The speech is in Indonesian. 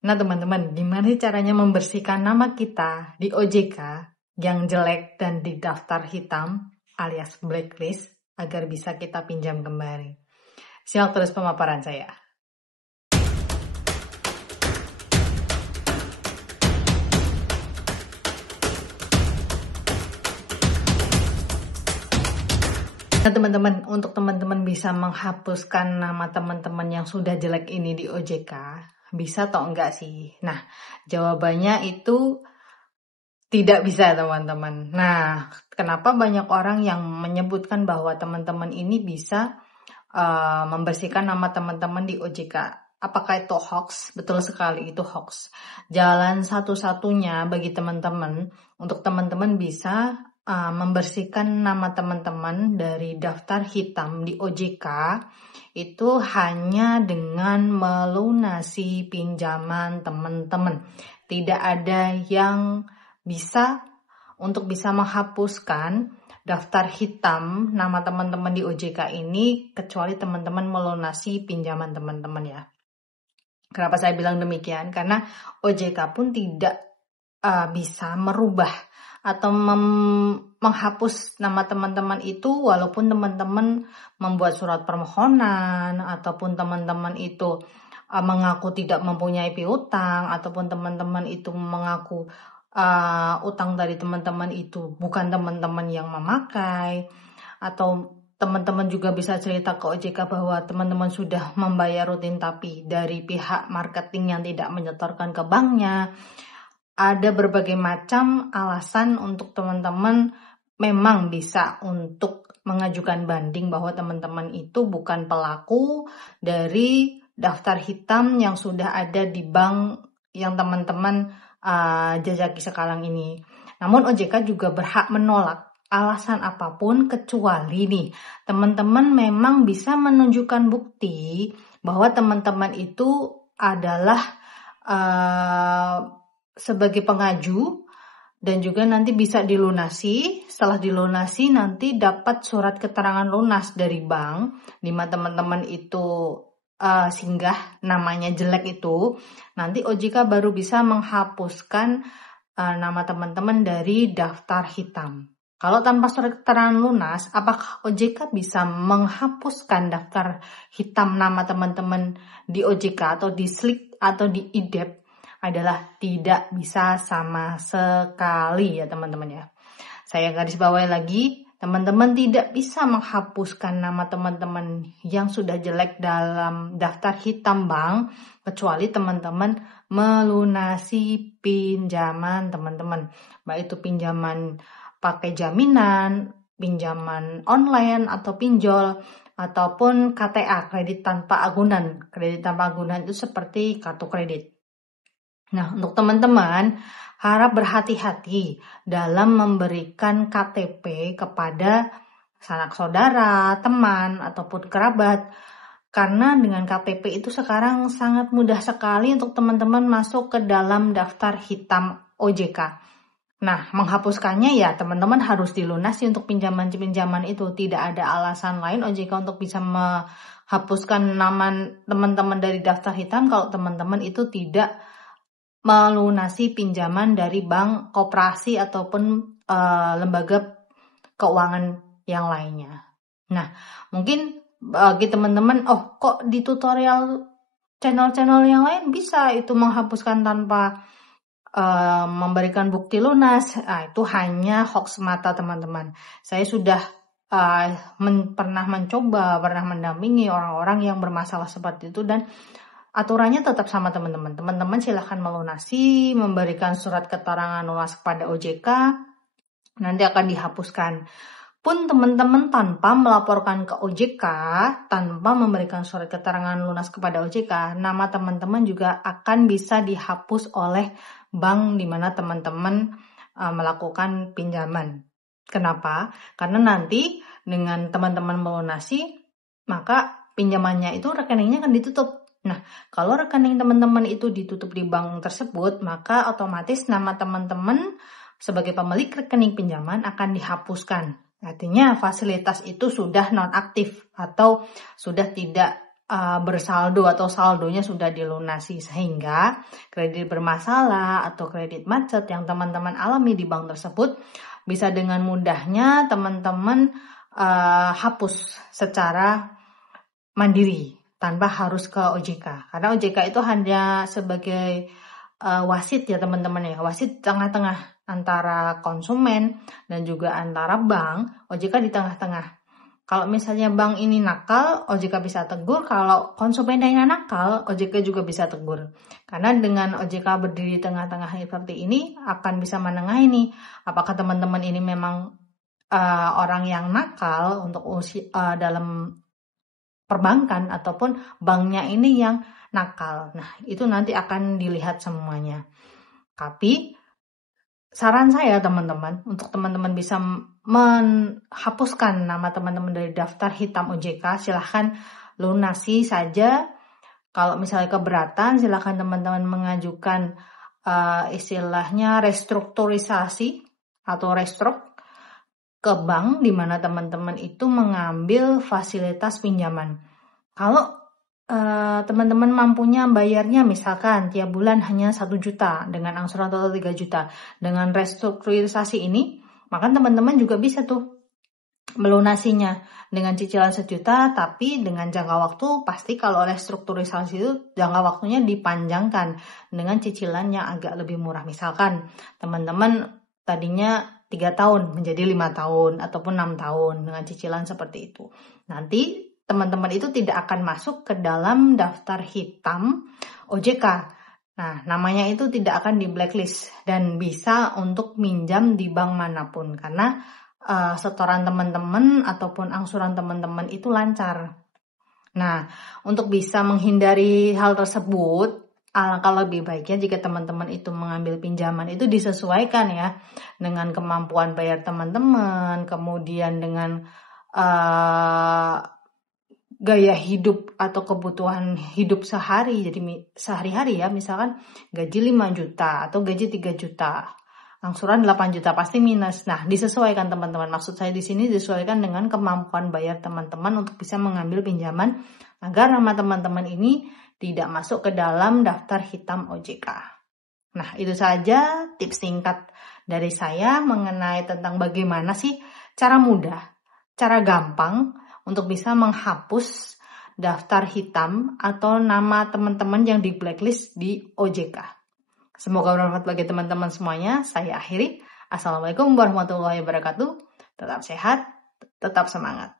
Nah teman-teman, gimana caranya membersihkan nama kita di OJK yang jelek dan di daftar hitam alias blacklist agar bisa kita pinjam kembali? Simak terus pemaparan saya. Nah teman-teman, untuk teman-teman bisa menghapuskan nama teman-teman yang sudah jelek ini di OJK, bisa atau enggak sih? Nah, jawabannya itu tidak bisa teman-teman. Nah, kenapa banyak orang yang menyebutkan bahwa teman-teman ini bisa membersihkan nama teman-teman di OJK? Apakah itu hoax? Betul sekali, itu hoax. Jalan satu-satunya bagi teman-teman untuk teman-teman bisa membersihkan nama teman-teman dari daftar hitam di OJK itu hanya dengan melunasi pinjaman teman-teman. Tidak ada yang bisa untuk bisa menghapuskan daftar hitam nama teman-teman di OJK ini kecuali teman-teman melunasi pinjaman teman-teman ya. Kenapa saya bilang demikian? Karena OJK pun tidak bisa merubah atau menghapus nama teman-teman itu walaupun teman-teman membuat surat permohonan ataupun teman-teman itu mengaku tidak mempunyai piutang ataupun teman-teman itu mengaku utang dari teman-teman itu bukan teman-teman yang memakai, atau teman-teman juga bisa cerita ke OJK bahwa teman-teman sudah membayar rutin tapi dari pihak marketing yang tidak menyetorkan ke banknya. Ada berbagai macam alasan untuk teman-teman memang bisa untuk mengajukan banding bahwa teman-teman itu bukan pelaku dari daftar hitam yang sudah ada di bank yang teman-teman jajaki sekarang ini. Namun OJK juga berhak menolak alasan apapun kecuali nih teman-teman memang bisa menunjukkan bukti bahwa teman-teman itu adalah sebagai pengaju dan juga nanti bisa dilunasi. Setelah dilunasi nanti dapat surat keterangan lunas dari bank di mana teman-teman itu singgah namanya jelek itu, nanti OJK baru bisa menghapuskan nama teman-teman dari daftar hitam. Kalau tanpa surat keterangan lunas, apakah OJK bisa menghapuskan daftar hitam nama teman-teman di OJK atau di SLIK atau di IDEP? Adalah tidak bisa sama sekali ya teman-teman ya. Saya garis bawahi lagi, teman-teman tidak bisa menghapuskan nama teman-teman yang sudah jelek dalam daftar hitam bank kecuali teman-teman melunasi pinjaman teman-teman. Baik itu pinjaman pakai jaminan, pinjaman online atau pinjol, ataupun KTA, kredit tanpa agunan. Kredit tanpa agunan itu seperti kartu kredit. Nah, untuk teman-teman harap berhati-hati dalam memberikan KTP kepada sanak saudara, teman, ataupun kerabat. Karena dengan KTP itu sekarang sangat mudah sekali untuk teman-teman masuk ke dalam daftar hitam OJK. Nah, menghapuskannya ya teman-teman harus dilunasi untuk pinjaman-pinjaman itu. Tidak ada alasan lain OJK untuk bisa menghapuskan nama teman-teman dari daftar hitam kalau teman-teman itu tidak melunasi pinjaman dari bank, koperasi, ataupun lembaga keuangan yang lainnya. Nah, mungkin bagi teman-teman, kok di tutorial channel-channel yang lain bisa itu menghapuskan tanpa memberikan bukti lunas. Nah, itu hanya hoax mata teman-teman. Saya sudah pernah mendampingi orang-orang yang bermasalah seperti itu dan aturannya tetap sama teman-teman. Teman-teman silahkan melunasi, memberikan surat keterangan lunas kepada OJK, nanti akan dihapuskan. Pun teman-teman tanpa melaporkan ke OJK, tanpa memberikan surat keterangan lunas kepada OJK, nama teman-teman juga akan bisa dihapus oleh bank di mana teman-teman melakukan pinjaman. Kenapa? Karena nanti dengan teman-teman melunasi, maka pinjamannya itu rekeningnya akan ditutup. Nah, kalau rekening teman-teman itu ditutup di bank tersebut, maka otomatis nama teman-teman sebagai pemilik rekening pinjaman akan dihapuskan. Artinya fasilitas itu sudah nonaktif atau sudah tidak bersaldo atau saldonya sudah dilunasi, sehingga kredit bermasalah atau kredit macet yang teman-teman alami di bank tersebut bisa dengan mudahnya teman-teman hapus secara mandiri tanpa harus ke OJK, karena OJK itu hanya sebagai wasit ya teman-teman ya, wasit tengah-tengah antara konsumen dan juga antara bank. OJK di tengah-tengah. Kalau misalnya bank ini nakal, OJK bisa tegur. Kalau konsumennya nakal, OJK juga bisa tegur. Karena dengan OJK berdiri di tengah-tengah seperti ini, akan bisa menengahi nih, apakah teman-teman ini memang orang yang nakal untuk dalam perbankan, ataupun banknya ini yang nakal. Nah, itu nanti akan dilihat semuanya. Tapi saran saya teman-teman, untuk teman-teman bisa menghapuskan nama teman-teman dari daftar hitam OJK, silahkan lunasi saja. Kalau misalnya keberatan, silahkan teman-teman mengajukan istilahnya restrukturisasi atau restruk ke bank, di mana teman-teman itu mengambil fasilitas pinjaman. Kalau teman-teman mampunya bayarnya misalkan tiap bulan hanya 1 juta dengan angsuran total 3 juta. Dengan restrukturisasi ini, maka teman-teman juga bisa tuh melunasinya dengan cicilan 1 juta, tapi dengan jangka waktu pasti kalau restrukturisasi itu jangka waktunya dipanjangkan dengan cicilan yang agak lebih murah. Misalkan teman-teman tadinya 3 tahun menjadi 5 tahun ataupun 6 tahun dengan cicilan seperti itu. Nanti teman-teman itu tidak akan masuk ke dalam daftar hitam OJK. Nah, namanya itu tidak akan di blacklist dan bisa untuk minjam di bank manapun, karena setoran teman-teman ataupun angsuran teman-teman itu lancar. Nah, untuk bisa menghindari hal tersebut, alangkah lebih baiknya jika teman-teman itu mengambil pinjaman itu disesuaikan ya dengan kemampuan bayar teman-teman, kemudian dengan gaya hidup atau kebutuhan hidup sehari-hari ya, misalkan gaji 5 juta atau gaji 3 juta, angsuran 8 juta pasti minus. Nah, disesuaikan teman-teman. Maksud saya di sini disesuaikan dengan kemampuan bayar teman-teman untuk bisa mengambil pinjaman agar nama teman-teman ini tidak masuk ke dalam daftar hitam OJK. Nah, itu saja tips singkat dari saya mengenai tentang bagaimana sih cara mudah, cara gampang untuk bisa menghapus daftar hitam atau nama teman-teman yang di blacklist di OJK. Semoga bermanfaat bagi teman-teman semuanya. Saya akhiri. Assalamualaikum warahmatullahi wabarakatuh. Tetap sehat, tetap semangat.